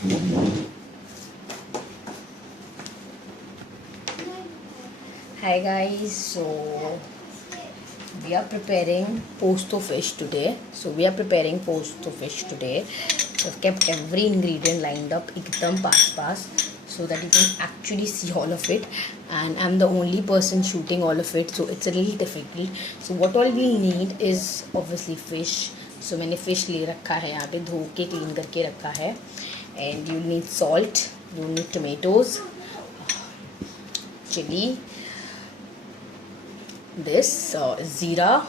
Hi guys, so we are preparing posto fish today. So I've kept every ingredient lined up ekdam pass so that you can actually see all of it, and I'm the only person shooting all of it, so it's a little difficult. So what all we need is obviously fish. So मैंने fish ले रखा है यहाँ पे, धो के clean करके रखा है. And you need salt, you need tomatoes, chili, this zira,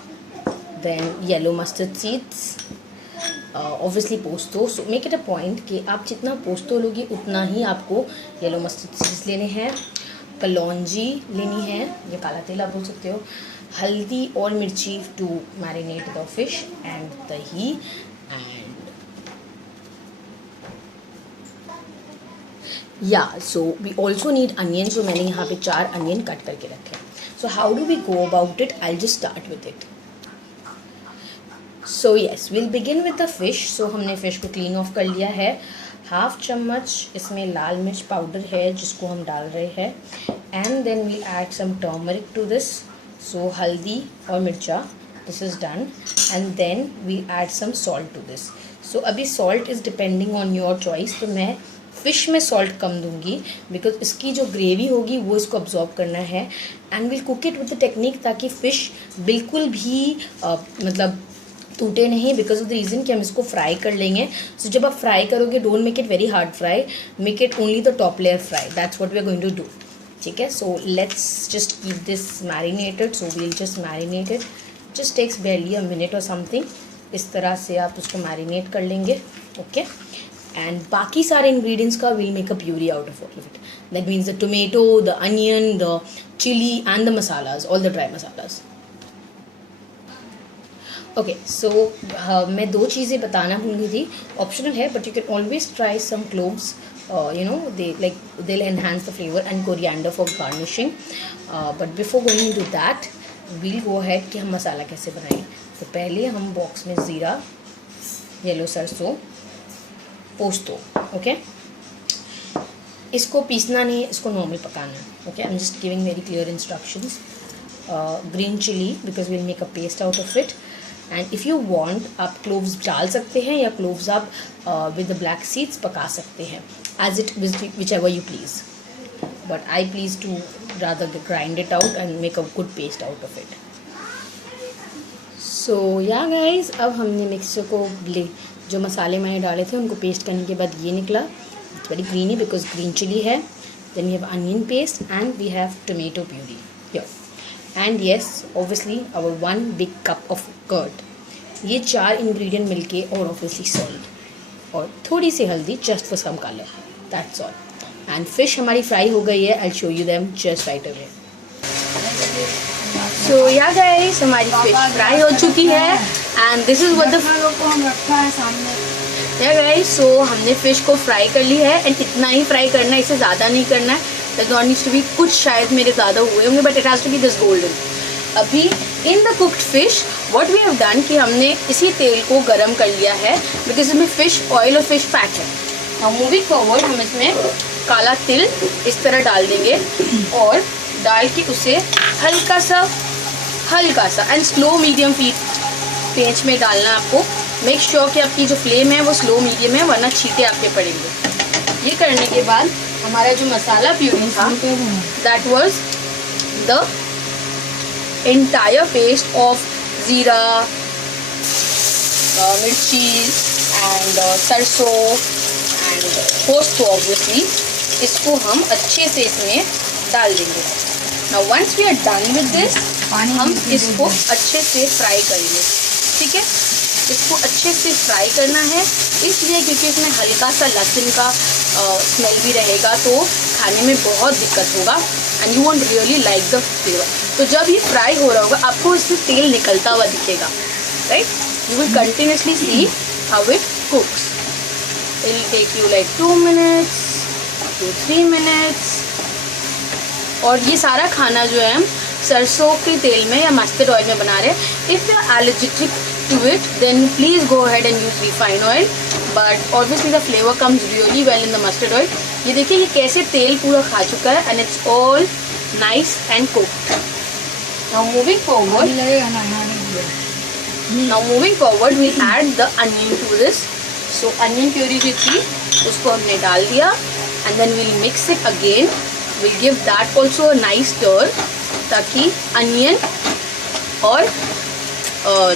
then yellow mustard seeds, obviously posto. So make it a point कि आप जितना पोस्तो लोगे उतना ही आपको येलो मस्टर्ड सीड्स लेने हैं, कलौंजी लेनी है, ये काला तेल आप बोल सकते हो, हल्दी और मिर्ची to marinate the fish, and दही, and yeah so we also need onion. So मैंने यहाँ पे 4 अनियन कट करके रखे हैं. So how do we go about it? I'll just start with it. So yes, we'll begin with the fish. So हमने fish को clean off कर लिया है. 1/2 चम्मच इसमें लाल मिर्च पाउडर है जिसको हम डाल रहे हैं, and then we'll add some turmeric to this. So हल्दी और मिर्चा, this is done, and then we'll add some salt to this. So अभी salt is depending on your choice. तो मैं फ़िश में सॉल्ट कम दूंगी बिकॉज इसकी जो ग्रेवी होगी वो इसको अब्जॉर्ब करना है, and will cook it with the technique ताकि फ़िश बिल्कुल भी मतलब टूटे नहीं, बिकॉज ऑफ द रीज़न कि हम इसको फ्राई कर लेंगे. सो जब आप फ्राई करोगे, don't make it very hard fry, make it only the top layer fry. That's what we are going to do. ठीक है, so let's just keep this marinated. So we'll just marinate it, just takes barely a minute और something. इस तरह से आप उसको marinate कर लेंगे. ओके, and बाकी सारे ingredients का we'll make a puree out of all of it. That means the tomato, the onion, the chili and the masalas, all the dry masalas. Okay, so मैं 2 चीज़ें बताना भूल गई थी, optional है, but you can always try some cloves. You know, they'll enhance the flavor, and coriander for garnishing. But before going into that, we'll go ahead कि हम मसाला कैसे बनाएं. तो पहले हम बॉक्स में ज़ीरा, येलो सरसों, पोस्तो, ओके, इसको पीसना नहीं है, इसको नॉर्मल पकाना है. Okay, I am just giving very clear instructions. Green chilli because will make a paste out of it, and if you want आप क्लोव्स डाल सकते हैं या क्लोव्स आप विद द ब्लैक सीड्स पका सकते हैं, as it whichever you please, but I please to rather grind it out and make a good paste out of it. So yeah guys, अब हमने मिक्सर को जो मसाले मैंने डाले थे उनको पेस्ट करने के बाद ये निकला. It's very greeny because green chilli है. Then we have onion paste and we have tomato puree here, and yes obviously our 1 big cup of curd. ये 4 इंग्रेडिएंट मिलके, और ऑब्वियसली सॉल्ट और थोड़ी सी हल्दी just for some colour. That's all. And fish हमारी fry हो गई है. I show you them just right away. So yeah guys, हमारी फिश फ्राई हो चुकी है, and this is what the yeah guys. So हमने फ़िश को फ्राई कर ली है, एंड इतना ही फ्राई करना है, इससे ज़्यादा नहीं करना है. That not needs to be, कुछ शायद मेरे ज़्यादा हुए होंगे, but it has to be this golden. अभी in the cooked fish what we have done कि हमने इसी तेल को गर्म कर लिया है, बिकॉज इसमें फ़िश ऑयल और फिश फैट है. नाउ मूविंग फॉरवर्ड, हम इसमें काला तिल इस तरह डाल देंगे, और डाल के उसे हल्का सा एंड स्लो मीडियम पेंच में डालना है आपको. मेक श्योर कि आपकी जो फ्लेम है वो स्लो मीडियम है, वरना छींटे आपके पड़ेंगे. ये करने के बाद हमारा जो मसाला प्यूरी था, that was the entire paste of ज़ीरा, मिर्ची एंड सरसों एंड पोस्तो ऑब्वियसली. इसको हम अच्छे से इसमें डाल देंगे. Now once we are done with this, हम इसको अच्छे से फ्राई करेंगे. ठीक है, इसको अच्छे से फ्राई करना है, इसलिए क्योंकि इसमें हल्का सा लहसुन का स्मेल भी रहेगा, तो खाने में बहुत दिक्कत होगा, and you won't really like the flavour. तो जब ये फ्राई हो रहा होगा, आपको इससे तेल निकलता हुआ दिखेगा, right. You will continuously see how it cooks. It will take you like 2 minutes to 3 minutes. और ये सारा खाना जो है हम सरसों के तेल में या मस्टर्ड ऑयल में बना रहे हैं. If you are allergic to it, then please go ahead and use refined oil. But obviously the flavour comes really well in the mustard oil. ये देखिए ये कैसे तेल पूरा खा चुका है, and it's all nice and cooked. Now moving forward we'll add the onion to this. So onion puree जो थी उसको हमने डाल दिया, and then we'll mix it again. We'll give that also a nice stir ताकि onion और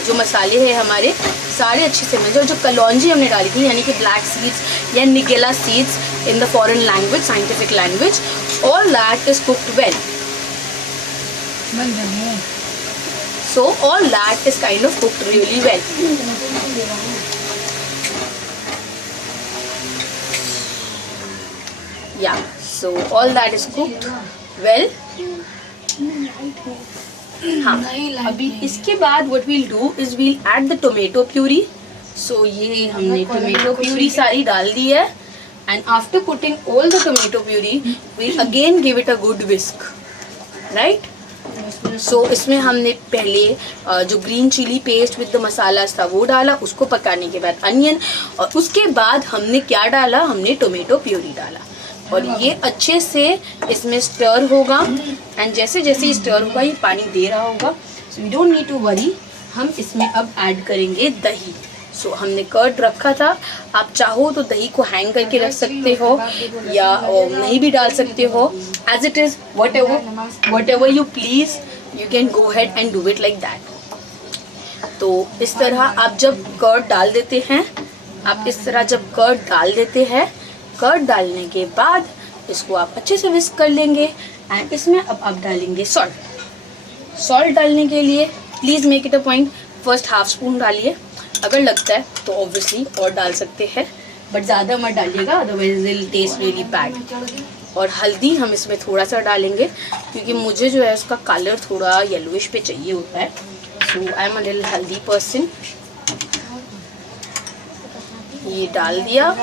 जो मसाले हैं हमारे सारे अच्छे से मिल जाए। जो कलौंजी हमने डाली थी यानी कि ब्लैक सीड्स या nigella seeds in the foreign language, scientific language, all that is cooked well. So all that is kind of cooked really well. Yeah, so all that is cooked well. हाँ, अभी इसके बाद what we'll do is we'll add the tomato puree. So ये हमने tomato puree सारी डाल दी है, and after putting all the tomato puree, we'll again give it a good whisk, right? सो इसमें हमने पहले जो green chilli paste with the masala था वो डाला, उसको पकाने के बाद अनियन, और उसके बाद हमने क्या डाला, हमने टोमेटो प्यूरी डाला, और ये अच्छे से इसमें स्टर होगा, एंड जैसे जैसे स्टर होगा ये पानी दे रहा होगा। So we don't need to worry. हम इसमें अब ऐड करेंगे दही। सो हमने कर्ड रखा था, आप चाहो तो दही को हैंग करके रख सकते हो या नहीं भी डाल सकते हो, as it is, whatever you please, you can go head and do it like that. तो इस तरह आप जब कर्ड डाल देते हैं, कर्ड डालने के बाद इसको आप अच्छे से विस्क कर लेंगे, एंड इसमें अब आप डालेंगे सॉल्ट डालने के लिए please make it a point, first half spoon डालिए, अगर लगता है तो ऑब्वियसली और डाल सकते हैं, बट ज़्यादा मत डालिएगा, otherwise it taste really bad. और हल्दी हम इसमें थोड़ा सा डालेंगे क्योंकि मुझे जो है उसका कलर थोड़ा येलोइश पे चाहिए होता है, सो आई एम अ लिटिल हल्दी पर्सन। ये डाल दिया,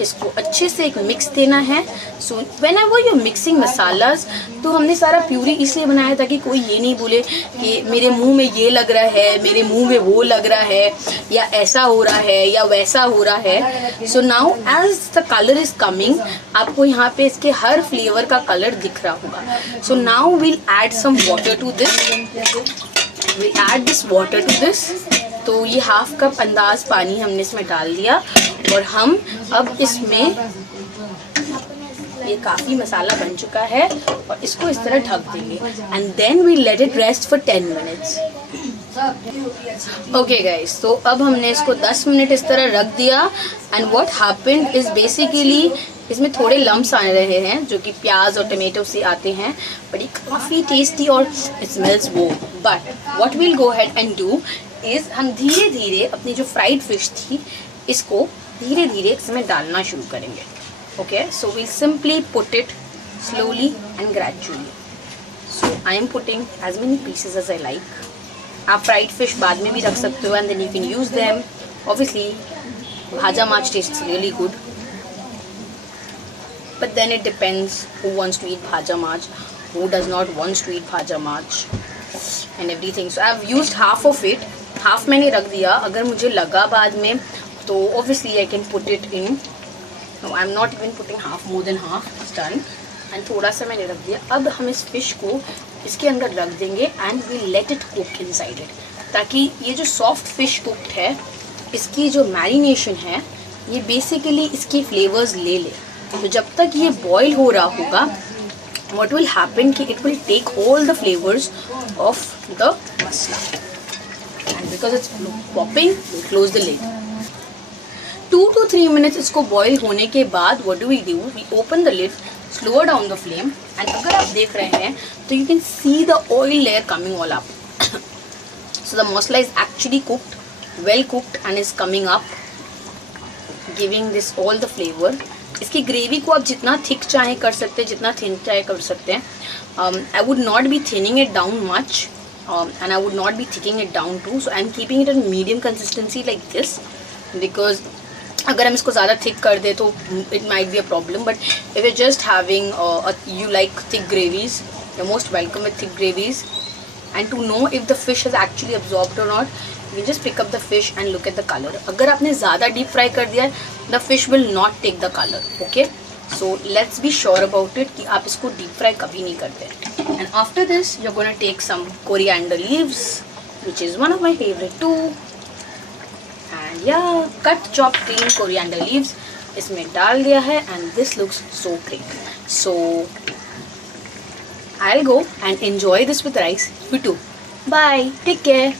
इसको अच्छे से एक मिक्स देना है। So when ever you mixing masalas, तो हमने सारा प्यूरी इसलिए बनाया ताकि कोई ये नहीं बोले कि मेरे मुंह में ये लग रहा है, मेरे मुंह में वो लग रहा है, या ऐसा हो रहा है या वैसा हो रहा है। So now as the colour is coming, आपको यहाँ पे इसके हर फ्लेवर का कलर दिख रहा होगा। So now we'll add some water to this, तो ये हाफ कप अंदाज पानी हमने इसमें डाल दिया, और हम अब इसमें, ये काफ़ी मसाला बन चुका है, और इसको इस तरह ढक देंगे, and then we let it rest for 10 minutes. Okay guys, तो अब हमने इसको 10 मिनट इस तरह रख दिया, and what happened is basically इसमें थोड़े लम्प्स आ रहे हैं जो कि प्याज और टमाटो से आते हैं, बट ये काफ़ी टेस्टी और इट स्मेल्स वो। But what we'll go ahead and do is हम धीरे धीरे अपनी जो फ्राइड फिश थी इसको धीरे धीरे इसमें डालना शुरू करेंगे। Okay, so we'll simply put it slowly and gradually. So I am putting as many pieces as I like. आप फ्राइड फिश बाद में भी रख सकते हो, and then you can use them. Obviously bhaja maach tastes really good, but then it depends who wants to eat bhaja mach, who does not wants to eat bhaja mach and everything. So I've used half of it, half मैंने रख दिया, अगर मुझे लगा बाद में तो obviously I can put it in. No, I'm not even putting half, more than half, it's done. And थोड़ा सा मैंने रख दिया। अब हम इस फिश को इसके अंदर रख देंगे and we let it cook inside it, ताकि ये जो सॉफ्ट फिश कुकड है इसकी जो मैरिनेशन है ये बेसिकली इसके फ्लेवर्स ले ले। तो जब तक ये बॉईल हो रहा होगा, what will happen कि it will take all the flavors of the masala, and because it's popping, we close the lid. 2 to 3 minutes इसको बॉईल होने के बाद what do? We open the lid, slow down the flame, and अगर आप देख रहे हैं तो you can see the oil layer coming all up. So the masala is actually cooked, well cooked, and is coming up, giving this all the flavor. इसकी gravy को आप जितना थिक चाहे कर सकते हैं, जितना थिन चाहे कर सकते हैं। I would not be thinning it down much, and I would not be thicking it down too. So I am keeping it in medium consistency like this, because अगर हम इसको ज़्यादा थिक कर दे तो it might be a problem. But if you just having you like thick gravies, you most welcome with thick gravies, and to know if the fish has actually absorbed or not, You just pick up the fish and look at the color. अगर आपने ज़्यादा deep fry कर दिया है, the fish will not take the color. Okay? So let's be sure about it कि आप इसको deep fry कभी नहीं करते. And after this, you're gonna take some coriander leaves, which is one of my favorite too. And yeah, cut, chopped, clean coriander leaves इसमें डाल दिया है. And this looks so great. So I'll go and enjoy this with rice. You too. Bye. Take care.